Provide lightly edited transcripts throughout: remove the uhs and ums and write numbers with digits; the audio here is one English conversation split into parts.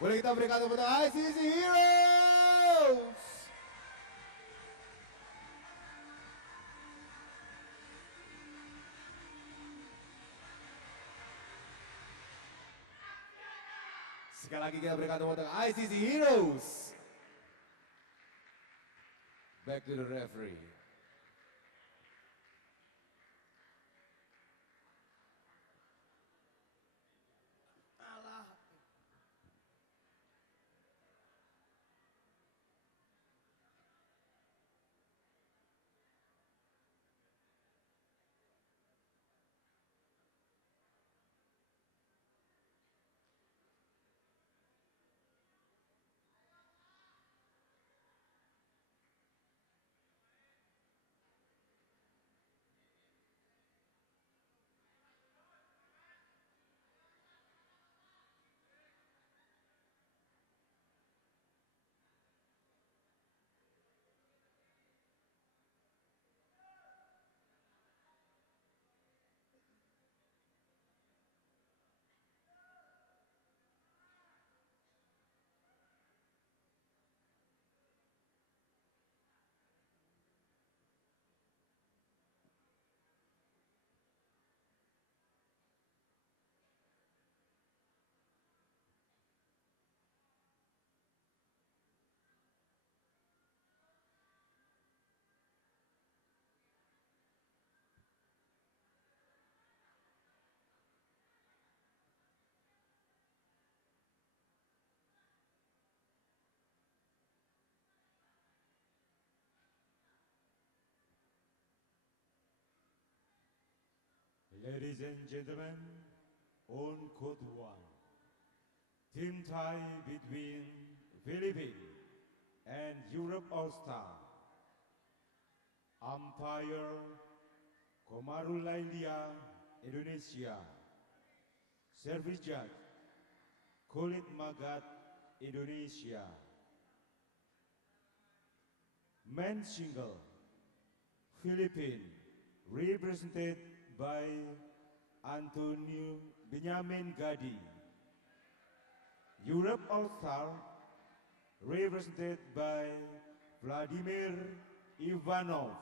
Boleh kita berikan tepuk tangan ICC Heroes. Sekali lagi kita berikan tepuk tangan ICC Heroes. Back to the referee. Ladies and gentlemen, on court 1, team tie between Philippines and Europe All-Star. Umpire Komarulailia, Indonesia. Service judge Kulit Magat, Indonesia. Men's single, Philippines, represented by Antonino Benjamin Gadi. Europe All-Star, represented by Vladimir Ivanov.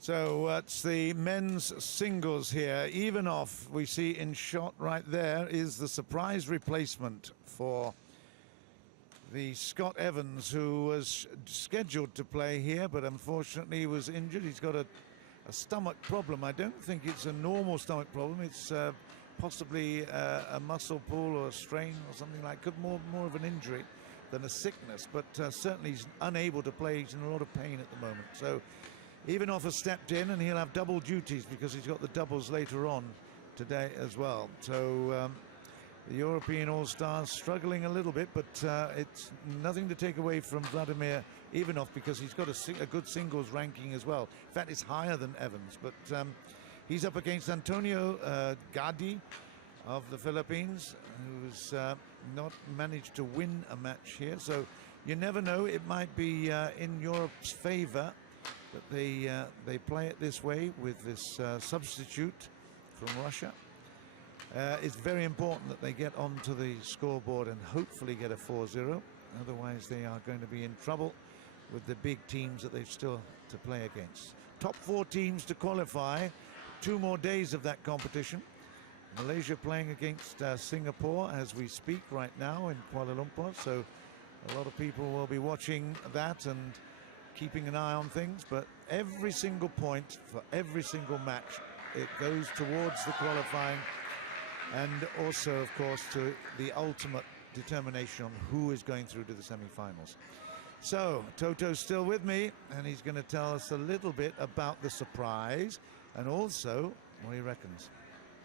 So it's the men's singles here. Ivanov, we see in shot right there, is the surprise replacement for the Scott Evans, who was scheduled to play here, but unfortunately was injured. He's got a stomach problem. I don't think it's a normal stomach problem. It's possibly a muscle pull or a strain or something like. Could more of an injury than a sickness, but certainly he's unable to play. He's in a lot of pain at the moment. So Ivanov has stepped in, and he'll have double duties because he's got the doubles later on today as well. So the European All-Stars struggling a little bit, but it's nothing to take away from Vladimir Ivanov because he's got a good singles ranking as well. In fact, it's higher than Evans, but he's up against Antonino Gadi of the Philippines, who's not managed to win a match here. So you never know, it might be in Europe's favor that they play it this way with this substitute from Russia. It's very important that they get onto the scoreboard and hopefully get a 4-0. Otherwise, they are going to be in trouble with the big teams that they've still to play against. Top 4 teams to qualify. 2 more days of that competition. Malaysia playing against Singapore as we speak right now in Kuala Lumpur. So A lot of people will be watching that and keeping an eye on things, but every single point for every single match, it goes towards the qualifying and also, of course, to the ultimate determination on who is going through to the semi-finals. So Toto's still with me, and he's going to tell us a little bit about the surprise and also what he reckons.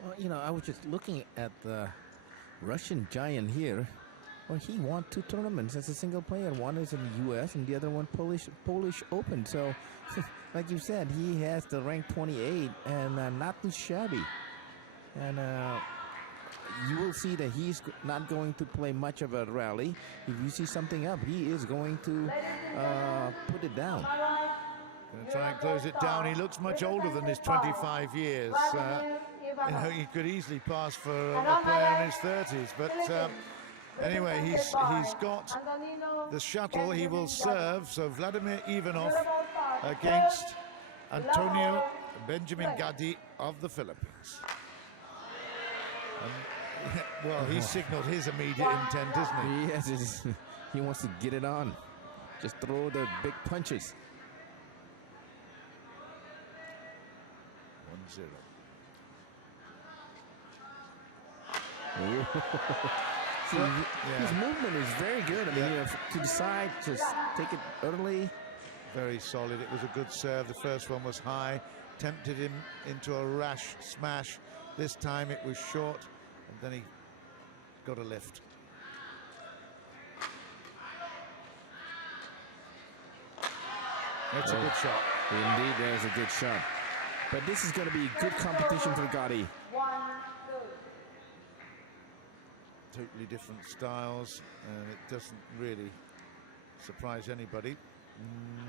Well, you know, I was just looking at the Russian giant here. Well, he won 2 tournaments as a single player. One is in the U.S. and the other one Polish Open. So, like you said, he has the rank 28 and not too shabby. And you will see that he's not going to play much of a rally. If you see something up, he is going to put it down. Going to try and close it down. He looks much older than his 25 years. You know, he could easily pass for a player in his 30s, but anyway, he's got the shuttle. He will serve. So Vladimir Ivanov against Antonino Benjamin Gadi of the Philippines. Well, he signaled his immediate intent, isn't he? Yes, he wants to get it on. Just throw the big punches. 1-0. See, his movement is very good. I mean, you know, to the side, just take it early. Very solid. It was a good serve. The first one was high, tempted him into a rash smash. This time it was short, and then he got a lift. That's a good shot. Indeed, there's a good shot. But this is going to be good competition for Gadi. Totally different styles, and it doesn't really surprise anybody.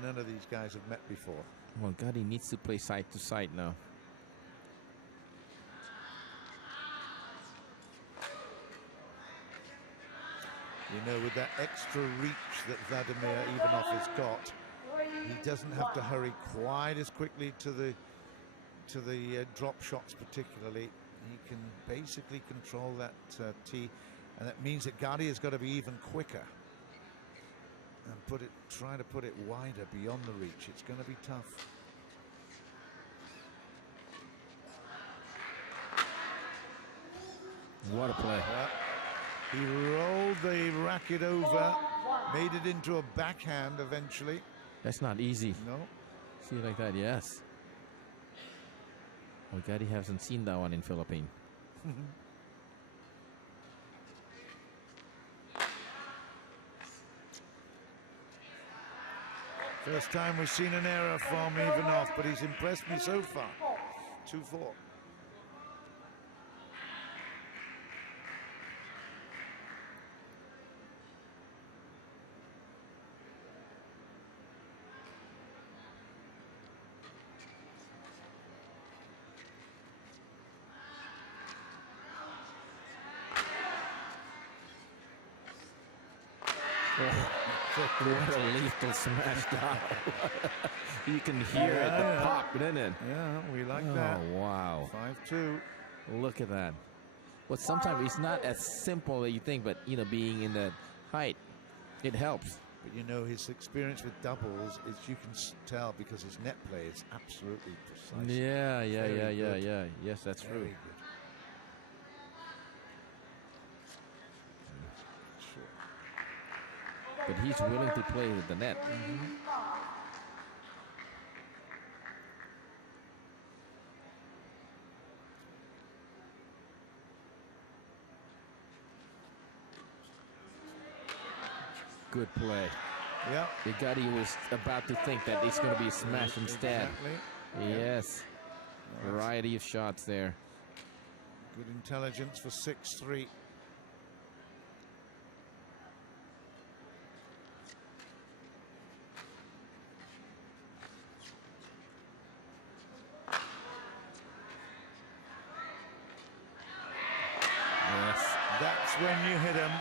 None of these guys have met before. Well, Gadi needs to play side to side now. You know, with that extra reach that Vladimir Ivanov has got, he doesn't have to hurry quite as quickly to the drop shots particularly. He can basically control that tee, and that means that Gadi has got to be even quicker and try to put it wider beyond the reach. It's going to be tough. What a play. He rolled the racket over, made it into a backhand eventually. That's not easy. No. See it like that, yes. Well, Gadi hasn't seen that one in Philippines. First time we've seen an error from Ivanov, but he's impressed me so far. 2-4. What a lethal smash down. You can hear it, the pop, didn't it? Yeah, we like that. Oh, wow. 5-2. Look at that. Well, sometimes it's not as simple as you think, but, you know, being in that height, it helps. But, you know, his experience with doubles is, you can tell, because his net play is absolutely precise. Yeah. Yes, that's Very true. good. But he's willing to play with the net. Good play. Yeah. Gadi was about to think that it's going to be a smash instead. Exactly. Yes. Variety of shots there. Good intelligence for 6-3. That's when you hit him.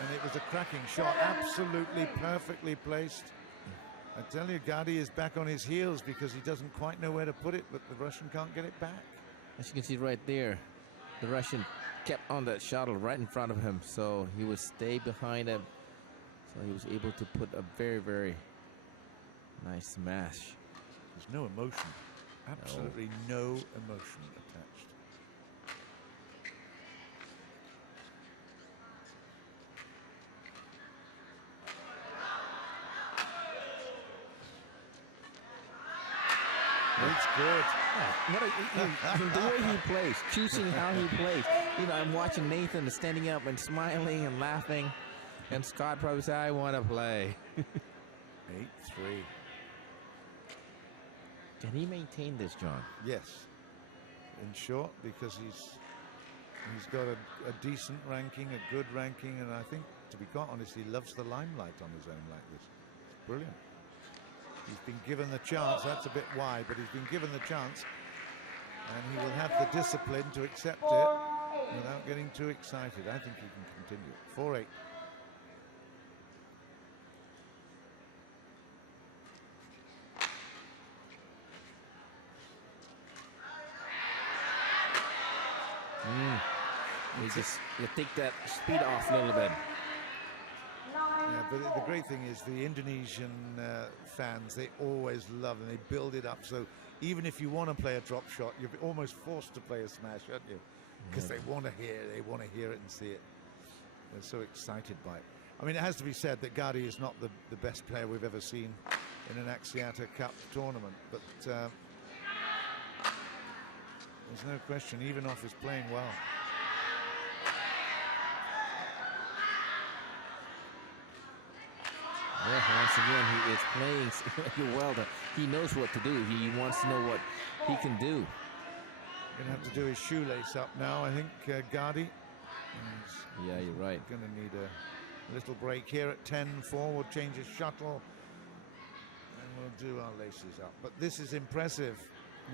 And it was a cracking shot, absolutely perfectly placed. I tell you, Gadi is back on his heels because he doesn't quite know where to put it, but the Russian can't get it back. As you can see right there, the Russian kept on that shuttle right in front of him, so he would stay behind him. So he was able to put a very, very nice smash. There's no emotion. Absolutely no emotion attached. It's good. The way he plays, choosing how he plays. You know, I'm watching Nathan standing up and smiling and laughing, and Scott probably say, "I want to play." 8-3. Can he maintain this, John? Yes. In short, because he's got a decent ranking, a good ranking, and I think, to be quite honest, he loves the limelight on his own like this. It's brilliant. He's been given the chance. That's a bit wide, but he's been given the chance, and he will have the discipline to accept it without getting too excited. I think he can continue. 4-8. You take that speed off a little bit. Yeah, but the great thing is the Indonesian fans, they always love and they build it up. So even if you want to play a drop shot, you're almost forced to play a smash, aren't you? Because they want to hear it and see it. They're so excited by it. I mean, it has to be said that Gadi is not the best player we've ever seen in an Axiata Cup tournament, but there's no question Ivanov is playing well. Yeah, once again, he is playing well. He knows what to do. He wants to know what he can do. Gonna have to do his shoelace up now, I think, Gadi. Yeah, you're right. Gonna need a little break here at 10-4. We'll change his shuttle and we'll do our laces up. But this is impressive.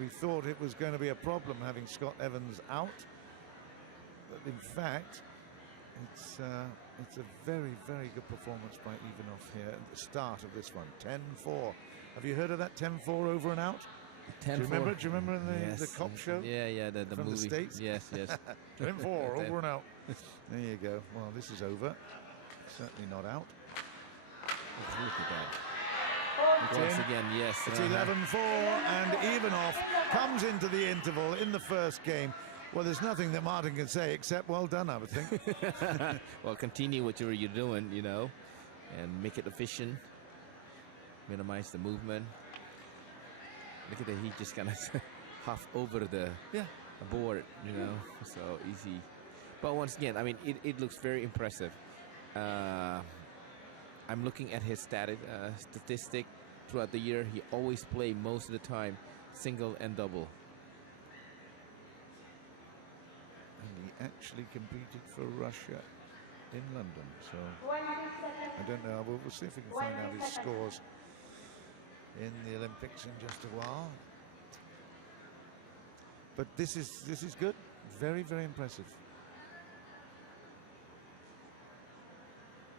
We thought it was going to be a problem having Scott Evans out, but in fact, it's a very, very good performance by Ivanov here at the start of this one. 10-4. Have you heard of that 10-4 over and out? 10-4. Do you remember in the cop show? Yeah, the from movie. the States? Yes. 10-4 over and out. There you go. Well, this is over. Certainly not out. Look at that. Once again, yes. It's 11-4, and Ivanov comes into the interval in the first game. Well, there's nothing that Martin can say except well done, I would think. Well, continue what you're doing, you know, and make it efficient. Minimize the movement. Look at that, he just kind of huff over the board, you know, so easy. But once again, I mean, it looks very impressive. I'm looking at his statistic throughout the year. He always plays most of the time single and double. And he actually competed for Russia in London, so I don't know. We'll see if we can find out his scores in the Olympics in just a while. But this is good. Very, very impressive.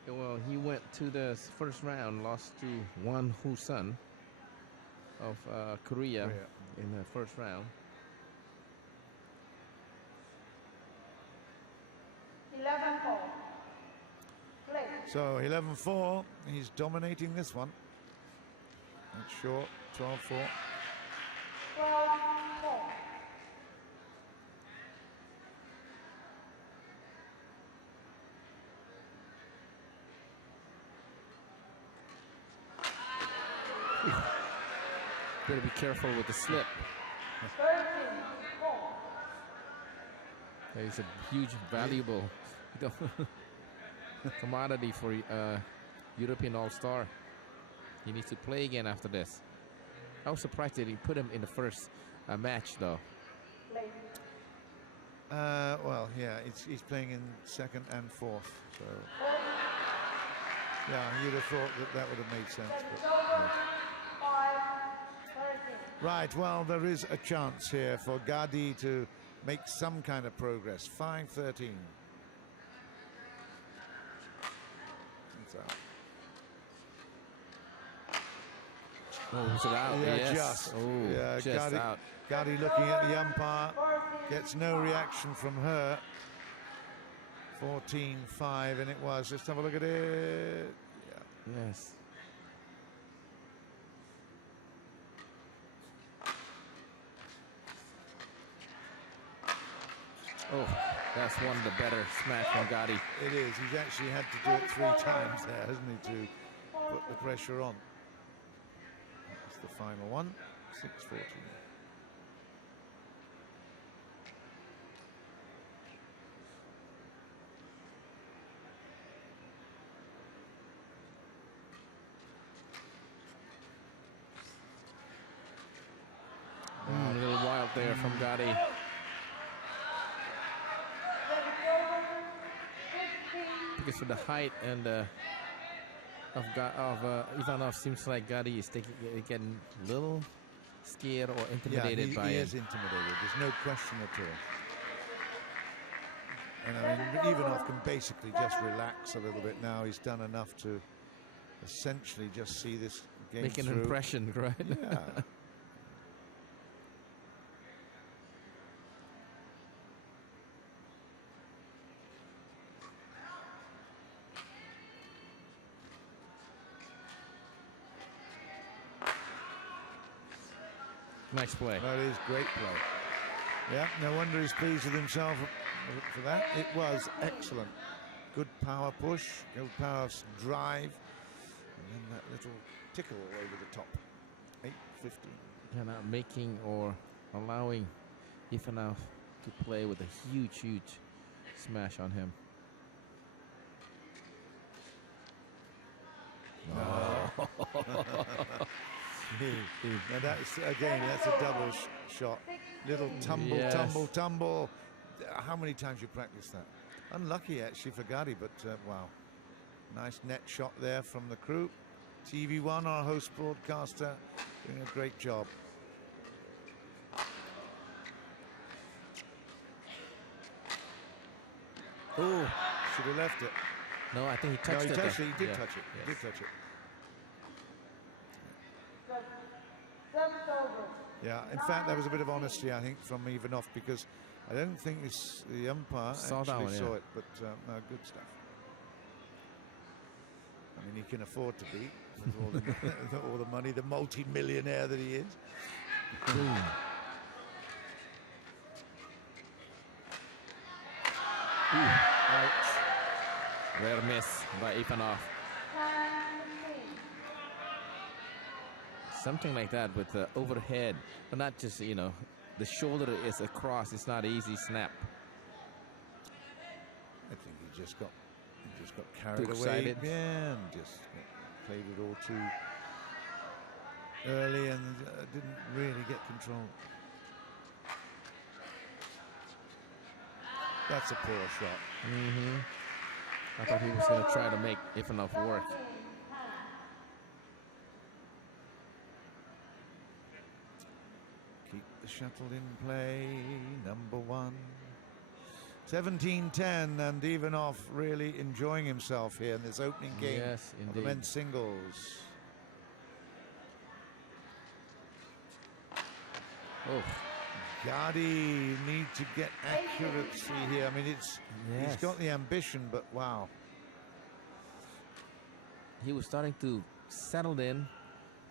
Well, he went to the first round, lost to Won Hoo-sun of Korea in the first round. 11-4. Play. So 11-4, he's dominating this one. That's short, 12-4. 12-4. Better be careful with the slip. 13-4. It's a huge, valuable commodity for European All-Star. He needs to play again after this. I was surprised that he put him in the first match, though. Well, yeah, he's playing in second and fourth, so yeah, you'd have thought that would have made sense. But, no. Right, well, there is a chance here for Gadi to make some kind of progress. 5-13. It's out. Oh, is it out? Yeah, Yes. just. Oh, Yeah, just out. Gadi looking at the umpire, gets no reaction from her. 14-5, and it was. Let's have a look at it. Yeah. Yes. Oh, that's one of the better smash from Gadi. It is. He's actually had to do it 3 times there, hasn't he, to put the pressure on. That's the final one. 6-14. A little wild there from Gadi. Because of the height and of Ivanov, seems like Gadi is getting a little scared or intimidated by he him. is intimidated. There's no question at all. And I mean, Ivanov can basically just relax a little bit now. He's done enough to essentially just see this game Make an through. impression, right? Yeah. Nice play. That is great play. Yeah, no wonder he's pleased with himself for that. It was excellent. Good power push, good power drive, and then that little tickle over the top. 8-15. And not making or allowing Ivanov to play with a huge, huge smash on him. Now that's again, that's a double shot. Little tumble, Yes. tumble, tumble. How many times you practice that? Unlucky actually for Gadi, but wow. Nice net shot there from the crew. TV1, our host broadcaster, doing a great job. Oh, Should have left it. no, I think he touched No, he it. touched it. He did Yeah. touch it. He did touch it. Service over. Yeah, in fact, there was a bit of honesty, I think, from Ivanov, because I don't think the umpire Saw that actually one, saw yeah. it, but no, good stuff. I mean, he can afford to be, with all the, all the money, the multi-millionaire that he is. Boom. Ouch. Rare miss by Ivanov. Something like that with the overhead, but not just, you know, the shoulder is across. It's not easy snap. I think he just got carried away. excited. Yeah, and just played it all too early and didn't really get control. That's a poor shot. I thought he was going to try to make Ivanov work. Keep the shuttle in play, number 1. 17-10, and Ivanov really enjoying himself here in this opening game Yes, of the indeed. men's singles. Oh, Gadi need to get accuracy here. I mean, he's Yes. got the ambition, but wow. he was starting to settle in,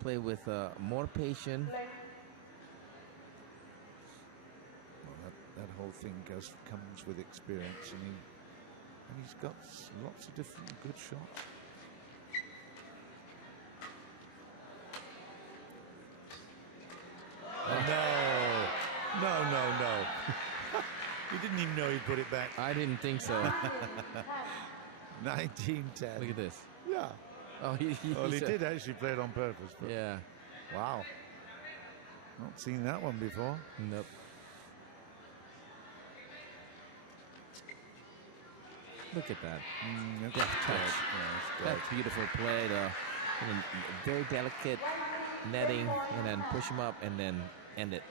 play with more patience. Well, that whole thing comes with experience, and he's got lots of different good shots. No. He didn't even know he put it back. I didn't think so. 19-10. Look at this. Yeah. Oh, Well, he said- did actually play it on purpose. But Yeah. wow. Not seen that one before. Nope. Look at that. That's Yeah, touch. great. Yeah, that's great. That's beautiful play. Very delicate netting, and then push him up, and then end it.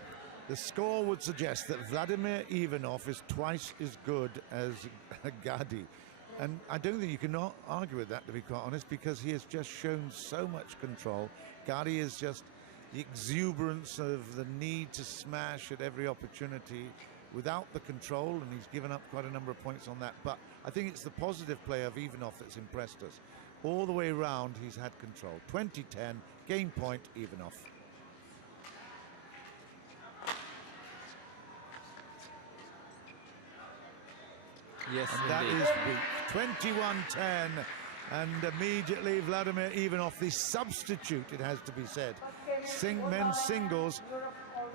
The score would suggest that Vladimir Ivanov is twice as good as Gadi. And I don't think you can argue with that, to be quite honest, because he has just shown so much control. Gadi is just the exuberance of the need to smash at every opportunity. without the control, and he's given up quite a number of points on that. But I think it's the positive play of Ivanov that's impressed us. All the way around, he's had control. 20-10, game point, Ivanov. Yes, And that indeed. is weak. 21-10, and immediately Vladimir Ivanov, the substitute, it has to be said. Men's singles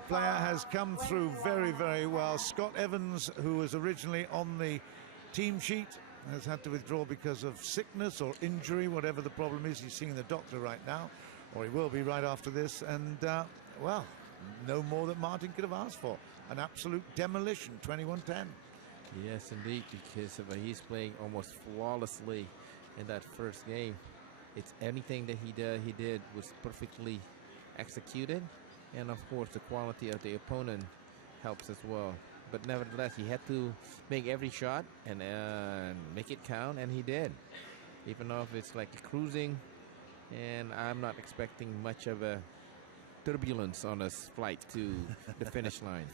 player has come through very, very well. Scott Evans, who was originally on the team sheet, has had to withdraw because of sickness or injury, whatever the problem is. He's seeing the doctor right now, or he will be right after this. And, well, no more than Martin could have asked for. An absolute demolition, 21-10. Yes, indeed, because he's playing almost flawlessly in that first game. It's anything that he did was perfectly executed, and of course the quality of the opponent helps as well. But nevertheless, he had to make every shot and make it count, and he did. Even though it's like cruising, and I'm not expecting much of a turbulence on his flight to the finish line.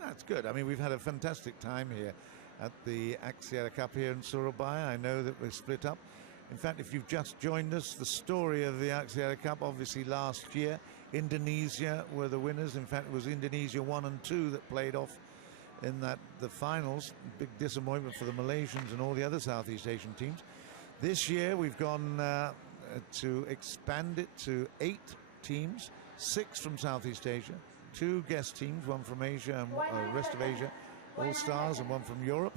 That's good. I mean, we've had a fantastic time here at the Axiata Cup here in Surabaya. I know that we're split up. In fact, if you've just joined us, the story of the Axiata Cup, obviously last year, Indonesia were the winners. In fact, it was Indonesia 1 and 2 that played off in the finals. Big disappointment for the Malaysians and all the other Southeast Asian teams. This year, we've gone to expand it to 8 teams, 6 from Southeast Asia, 2 guest teams, 1 from Asia and rest of Asia, All-Stars, and 1 from Europe.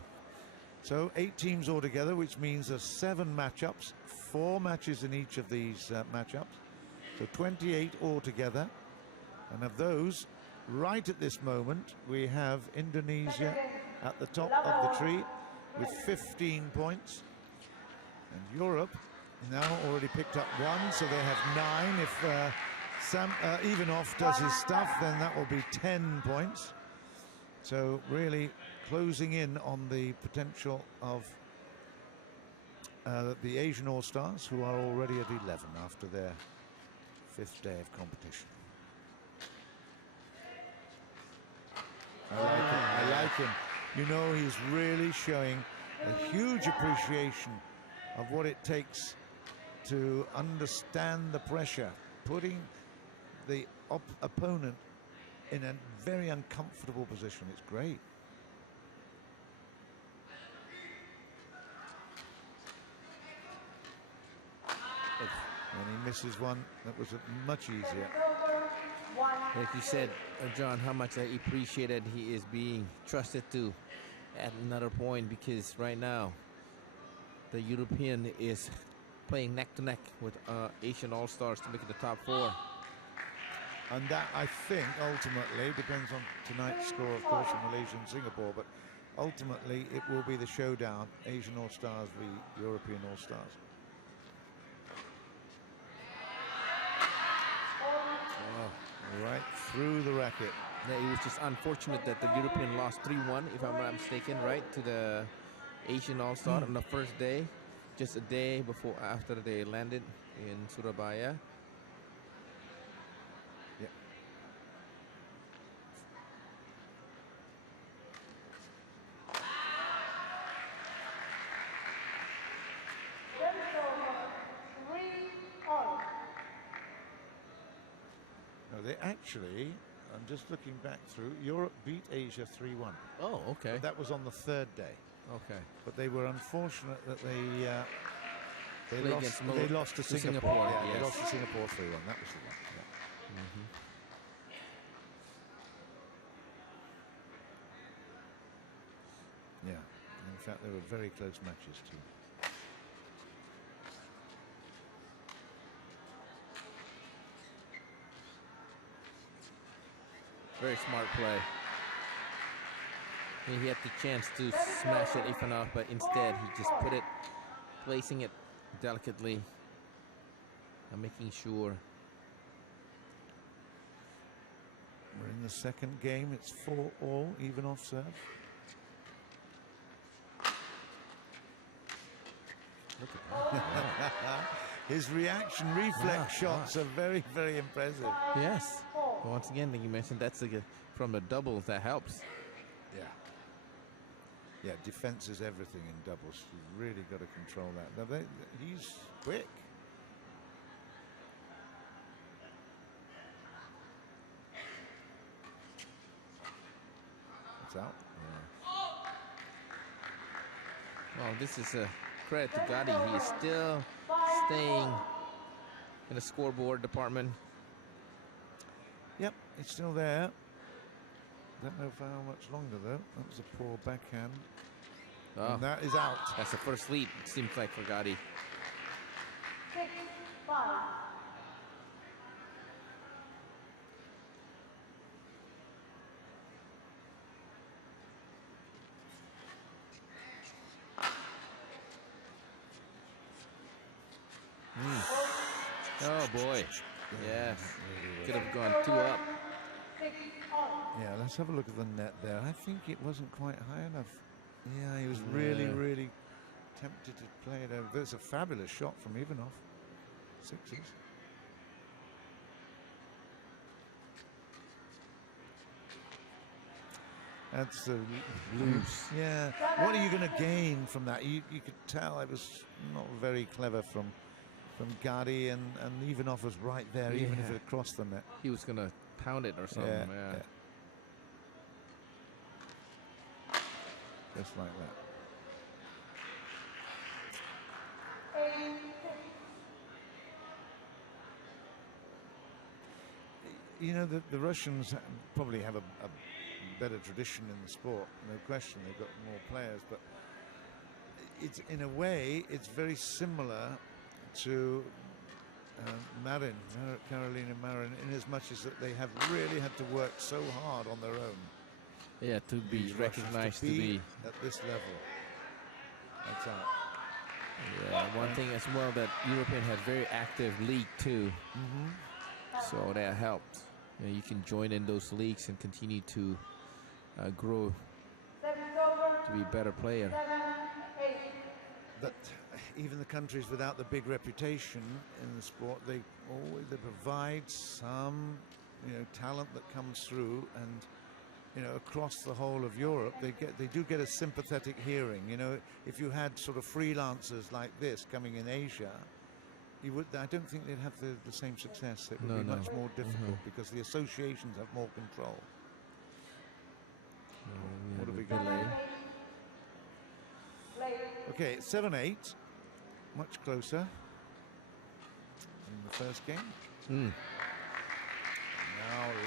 So 8 teams altogether, which means there's 7 matchups, 4 matches in each of these matchups. So 28 altogether. And of those, right at this moment, we have Indonesia at the top of the tree with 15 points. And Europe now already picked up 1, so they have 9. If Ivanov does his stuff, then that will be 10 points. So really closing in on the potential of the Asian All-Stars, who are already at 11 after their 5th day of competition. I like him. You know, he's really showing a huge appreciation of what it takes to understand the pressure, putting the opponent in a very uncomfortable position. It's great. And he misses one that was much easier. Like you said, John, how much I appreciated he is being trusted to at another point, because right now the European is playing neck to neck with Asian All-Stars to make it the top 4. And that, I think, ultimately depends on tonight's score, of course, from Malaysia and Singapore, but ultimately it will be the showdown, Asian All-Stars v European All-Stars. Right through the racket. Yeah, it was just unfortunate that the European lost 3-1, if I'm not mistaken, right, to the Asian All-Star on the first day, just a day after they landed in Surabaya. Yeah. No, they actually, I'm just looking back through, Europe beat Asia 3-1. Oh, okay. But that was on the 3rd day. Okay. But they were unfortunate that They they lost to Singapore. Yeah, yes. they lost to Singapore 3-1. That was the one. Yeah. Yeah. In fact, they were very close matches too. Very smart play. He had the chance to smash it Ivanov, but instead he just put it, placing it delicately and making sure. We're in the 2nd game. It's 4-all, Ivanov serve. Look at that. his reaction reflex shots are very, very impressive. Yes. Once again, like you mentioned, that's from the doubles that helps. Yeah. Yeah, defense is everything in doubles. You've really got to control that. Now he's quick. It's out. Well, this is a credit to Gadi. He is still staying in the scoreboard department. Yep, it's still there. Don't know for how much longer though. That was a poor backhand. Oh, And that is out. that's the first lead, it seems like, for Gadi. 6-5. Oh boy. Yes. Could have gone 2 up. 6-all. Yeah, let's have a look at the net there. I think it wasn't quite high enough. Yeah, he was really, really tempted to play it over. There's a fabulous shot from Ivanov. Sixes. That's loose. Yeah. What are you going to gain from that? You could tell it was not very clever from Gadi, and Ivanov was right there, even if it crossed the net. He was going to pound it or something. Yeah. Just like that. You know, the Russians probably have a better tradition in the sport, no question. They've got more players, but it's, in a way, it's very similar to Carolina Marin, in as much as that they have really had to work so hard on their own. Yeah, to be recognized, to be at this level. That's out. Yeah, one thing as well, that European has very active league too. So that helps. You know, you can join in those leagues and continue to grow to be a better player. 7-8. But even the countries without the big reputation in the sport, they provide some, talent that comes through, and across the whole of Europe, they do get a sympathetic hearing. If you had sort of freelancers like this coming in Asia, I don't think they'd have the same success. It would be much more difficult because the associations have more control. What have we got? Okay, 7-8, much closer in the first game. Now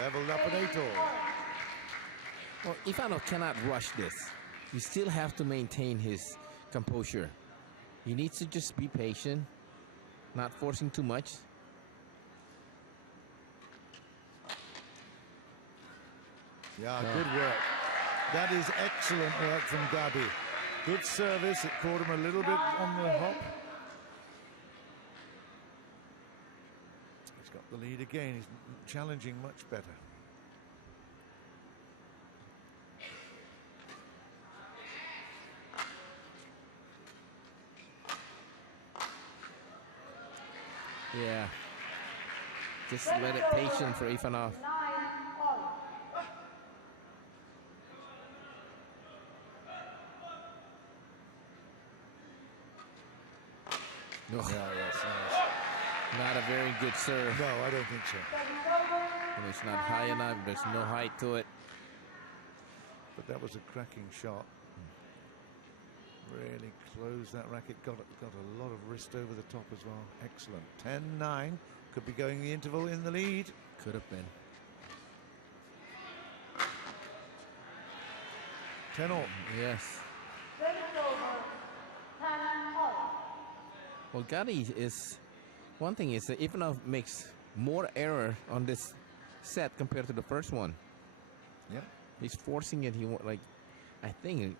leveled up at 8-all. Well, Ivanov cannot rush this. You still have to maintain his composure. He needs to just be patient, not forcing too much. Yeah, good work. That is excellent work from Gadi. Good service. It caught him a little bit on the hop. He's got the lead again. He's challenging much better. Yeah. Just let it patient for Ivanov. 9-all. No. Yeah, yes, Not a very good serve. no, I don't think so. And it's not high enough. There's no height to it. But that was a cracking shot. Really closed that racket. Got a lot of wrist over the top as well. Excellent. 10-9. Could be going the interval in the lead. Could have been. 10-all. Yes. Service over. 10-all. Well, Gadi is, one thing is that Ivanov makes more error on this set compared to the first one. Yeah. He's forcing it. I think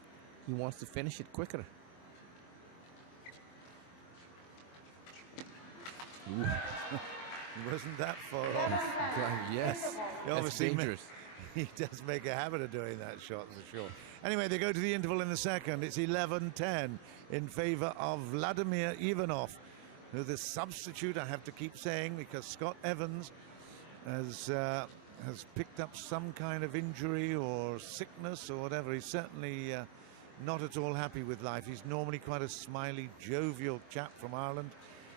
he wants to finish it quicker. Ooh. He wasn't that far off. Yes. He That's obviously dangerous. He does make a habit of doing that shot for sure. Anyway, they go to the interval in the second. It's 11-10 in favor of Vladimir Ivanov, the substitute, I have to keep saying, because Scott Evans has picked up some kind of injury or sickness or whatever. He's certainly not at all happy with life. He's normally quite a smiley, jovial chap from Ireland.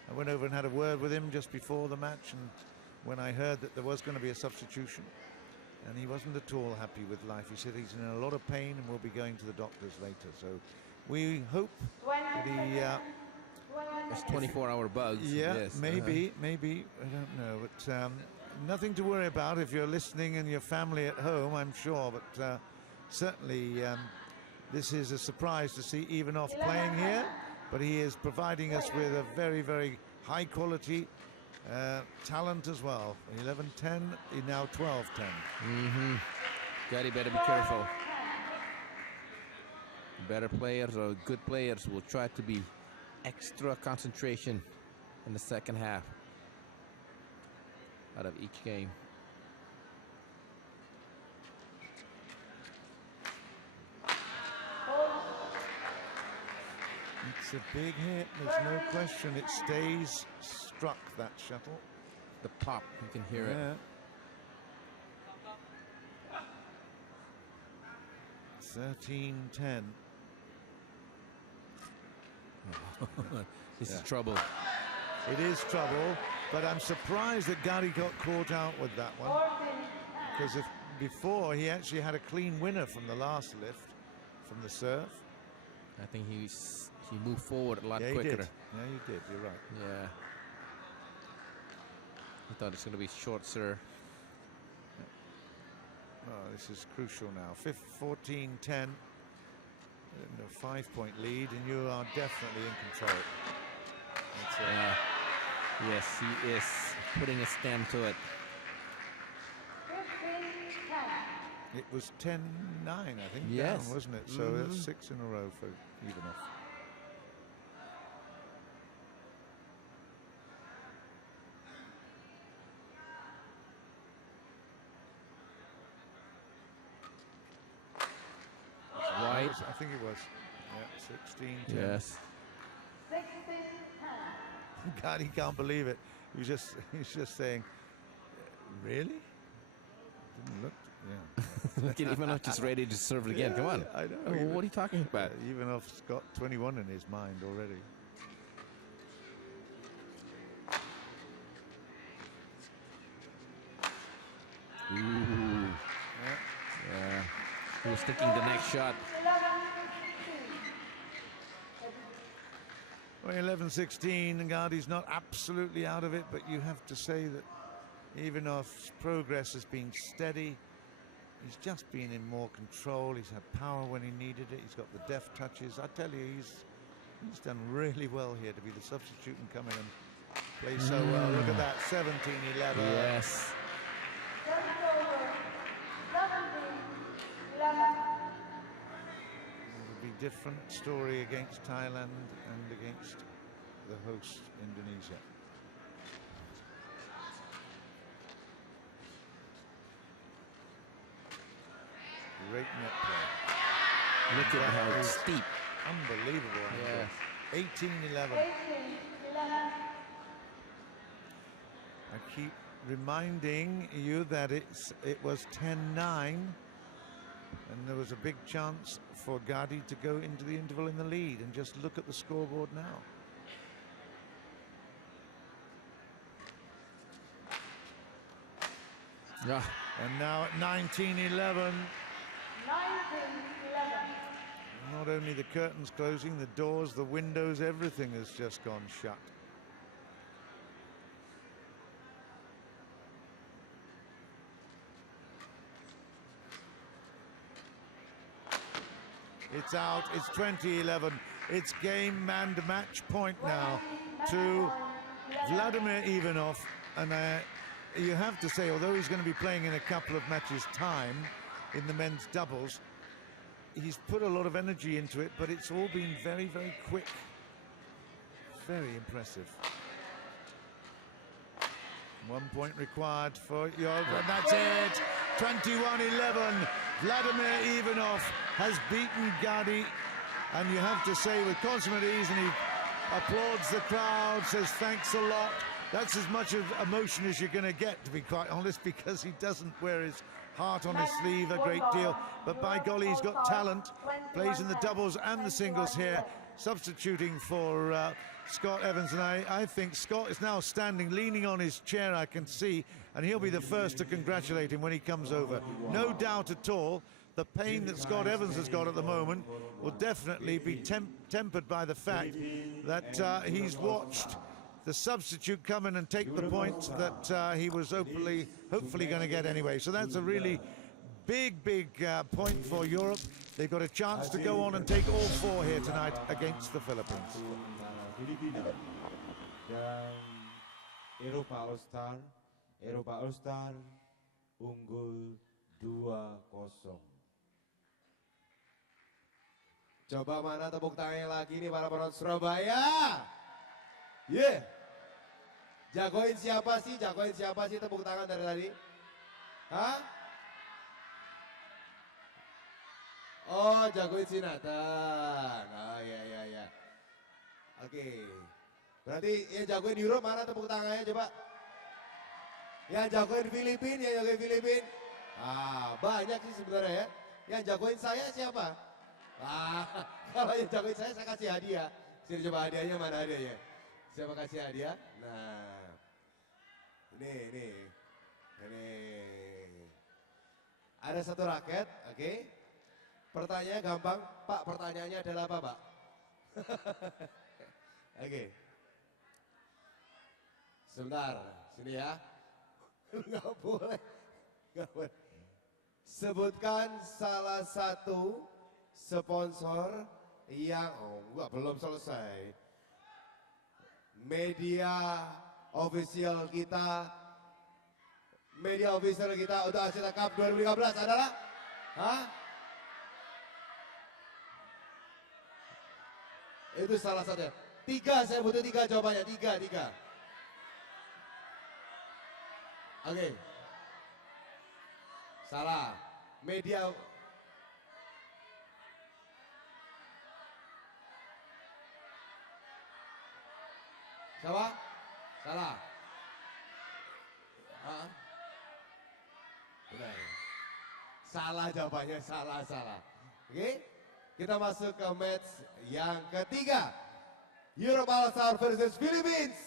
I went over and had a word with him just before the match, and when I heard that there was going to be a substitution, and he wasn't at all happy with life. He said he's in a lot of pain and will be going to the doctors later. So we hope that he... It's 24-hour bugs. Yeah, yes. maybe, I don't know. But nothing to worry about if you're listening and your family at home, I'm sure. But certainly this is a surprise to see Ivanov playing here. But he is providing us with a very, very high quality talent as well. 11-10, now 12-10. Gadi better be careful. Better players or good players will try to be extra concentration in the second half out of each game. It's a big hit, there's no question. It stays struck, that shuttle. The pop, you can hear it. 13-10. This is trouble. It is trouble, but I'm surprised that Gadi got caught out with that one, because if before he actually had a clean winner from the last lift from the serve. I think he moved forward a lot quicker. He did. Yeah, he did. You're right. Yeah. I thought it's going to be short, sir. Oh, this is crucial now. 14-10. A 5-point lead, and you are definitely in control. Yes, he is putting a stamp to it. 15-10. It was 10-9, I think, yes, down, wasn't it? So that's 6 in a row for Ivanov. Right. I think it was. Yeah, 16-10. Yes. 16-10. God, he can't believe it. He's just saying, really? Didn't look. Yeah. Look at Ivanov just ready to serve it again. Come on. I know. Oh, what are you talking about? Ivanov's got 21 in his mind already. Ooh. Yeah. He was thinking the next shot. 11-16, and Gadi's not absolutely out of it, but you have to say that Ivanov's progress has been steady. He's just been in more control. He's had power when he needed it. He's got the deft touches. I tell you, he's done really well here to be the substitute and come in and play so well. Look at that, 17-11. Yes. Different story against Thailand and against the host Indonesia. Great net play. Look at how steep. Unbelievable. Yeah. 18-11. 18-11. I keep reminding you that it was 10-9. And there was a big chance for Gadi to go into the interval in the lead, and just look at the scoreboard now. Yeah. And now at 19-11. 19-11. Not only the curtains closing, the doors, the windows, everything has just gone shut. It's out. It's 20-11. It's game and match point now to Vladimir Ivanov. And you have to say, although he's going to be playing in a couple of matches' time in the men's doubles, he's put a lot of energy into it, but it's all been very, very quick. Very impressive. 1 point required for Yov, and that's it. 21-11. Vladimir Ivanov has beaten Gadi, and you have to say with consummate ease, and applauds the crowd, says thanks a lot. That's as much of emotion as you're going to get, to be quite honest, because he doesn't wear his heart on his sleeve a great deal. But by golly, he's got talent, plays in the doubles and the singles here, substituting for Scott Evans. And I think Scott is now standing, leaning on his chair, I can see, and he'll be the first to congratulate him when he comes over. No doubt at all, the pain that Scott Evans has got at the moment will definitely be tempered by the fact that he's watched the substitute come in and take the points that he was hopefully going to get anyway. So that's a really big point for Europe. They've got a chance to go on and take all four here tonight against the Philippines. Filipina dan Eropa All-Star unggul 2-0. Coba mana tepuk tangannya lagi nih para penonton Surabaya. Yeah. Jagoin siapa sih? Jagoin siapa sih tepuk tangan dari tadi? Hah? Oh, jagoin si Nathan. Oh ya. Oke. Berarti yang jagoin Europe mana tepuk tangannya coba? Yang jagoin Filipina, Ah, banyak sih sebenarnya ya. Yang jagoin saya siapa? Ah, kalau yang jagoin saya kasih hadiah. Sini coba hadiahnya, mana hadiahnya? Siapa kasih hadiah? Nah, ini. Ada satu raket, oke. Pertanyaannya gampang, Pak. Pertanyaannya adalah apa, Pak? Oke. Sebentar, sini ya. Nggak boleh. Sebutkan salah satu sponsor yang, belum selesai. Media official kita untuk Axiata Cup 2015 adalah? Hah? Itu salah satunya. 3, saya butuh 3 jawabannya. 3. Oke. Salah. Media. Siapa? Salah. Benar. Salah jawabannya, salah. Oke, kita masuk ke match yang ketiga. Europe All-Star versus Philippines.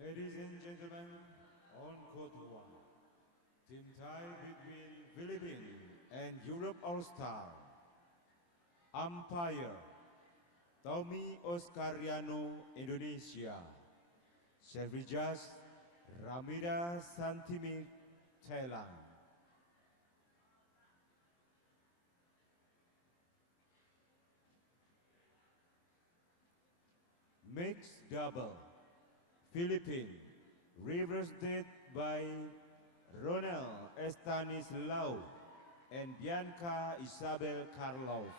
Ladies and gentlemen, on court 1, team tie between Philippines and Europe All-Star. Umpire, Tommy Oscariano, Indonesia. Service judge, Ramida Santimik, Thailand. Mixed double. Philippines, represented by Ronald Estanislao and Bianca Isabel Carlos.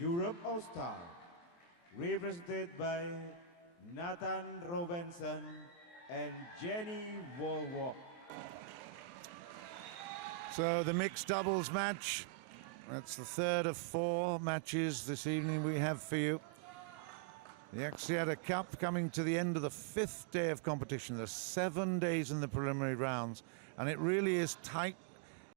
Europe All-Star, represented by Nathan Robinson and Jenny Wolwok. So the mixed doubles match That's the third of 4 matches this evening we have for you. The Axiata Cup coming to the end of the 5th day of competition. There's 7 days in the preliminary rounds, and it really is tight